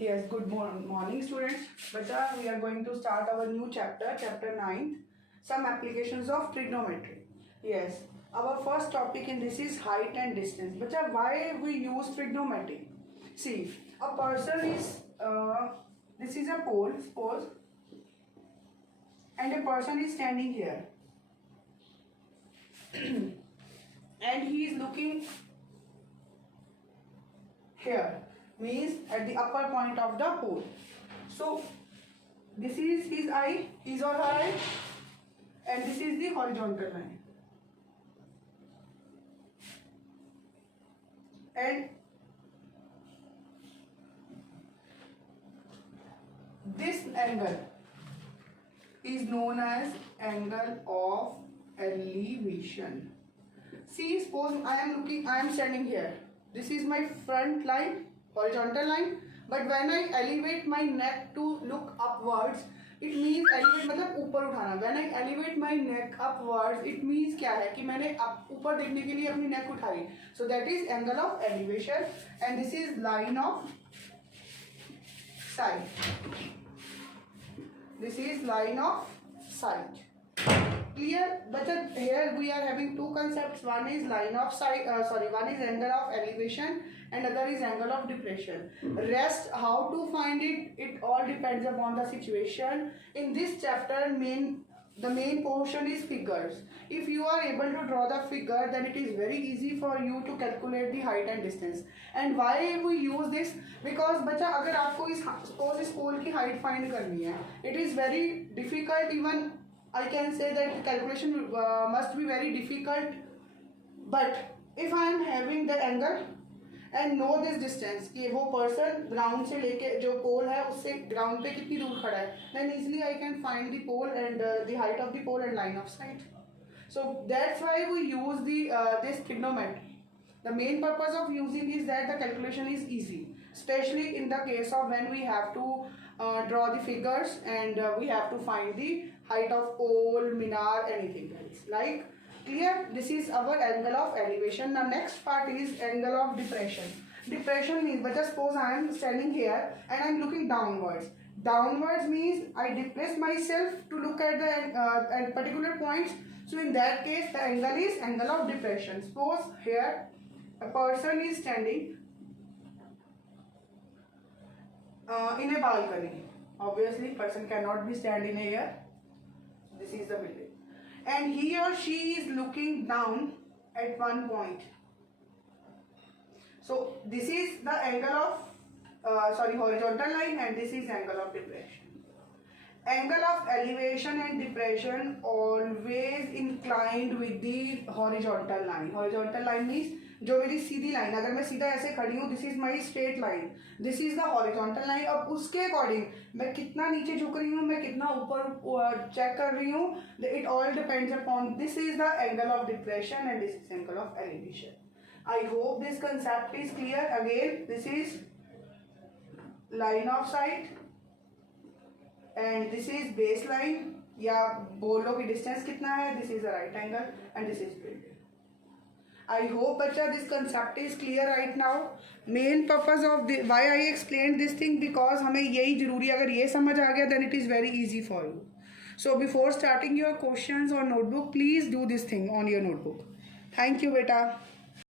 Yes, good morning students. Beta, we are going to start our new chapter, chapter 9, some applications of trigonometry. Yes, our first topic in this is height and distance. Beta, why we use trigonometry? See, a person is, this is a pole, suppose, and a person is standing here. And he is looking here, means at the upper point of the pole. So this is his eye, his or her eye, and this is the horizontal line. And this angle is known as angle of elevation. See, suppose I am standing here. This is my front line, horizontal line, but when I elevate my neck to look upwards, it means elevate मतलब ऊपर उठाना. When I elevate my neck upwards, it means क्या है कि मैंने ऊपर देखने के लिए अपनी neck उठाई. So that is angle of elevation, and this is line of sight. This is line of sight. Clear? But here we are having two concepts. One is line of sight. One is angle of elevation, and other is angle of depression. Rest, how to find it? It all depends upon the situation. In this chapter, the main portion is figures. If you are able to draw the figure, then it is very easy for you to calculate the height and distance. And why we use this? Because बच्चा अगर आपको इस pole की height find करनी है, it is very difficult. Even I can say that calculation must be very difficult. But if I am having the angle and know this distance कि वो person ground से लेके जो pole है उससे ground पे कितनी दूर खड़ा है, then easily I can find the pole and the height of the pole and line of sight. So that's why we use this trigonometry. The main purpose of using is that the calculation is easy, especially in the case of when we have to draw the figures and we have to find the height of pole, minar, anything else. Like, clear? This is our angle of elevation. The next part is angle of depression. Depression means, but just suppose I am standing here and I am looking downwards. Downwards means I depress myself to look at the at particular points. So in that case, the angle is angle of depression. Suppose here a person is standing in a balcony. Obviously, person cannot be standing here. This is the building, and he or she is looking down at one point. So this is the angle of horizontal line, and this is angle of depression. Angle of elevation and depression always inclined with the horizontal line. Horizontal line means जो मेरी सीधी line, अगर मैं सीधा ऐसे खड़ी हूँ, this is my straight line, this is the horizontal line. अब उसके अकॉर्डिंग मैं कितना नीचे झुक रही हूँ, मैं कितना ऊपर चेक कर रही हूँ, it all depends upon. This is the angle of depression and this is angle of elevation. I hope this concept is clear. Again this is line of site and this is base line, या बोल लो कि distance कितना है. This is the right angle and this is building. I hope बच्चा this concept is clear right now. Main purpose of why I explained this thing, because हमें यही जरूरी, अगर ये समझ आ गया then it is very easy for you. So before starting your questions or notebook, please do this thing on your notebook. Thank you बेटा.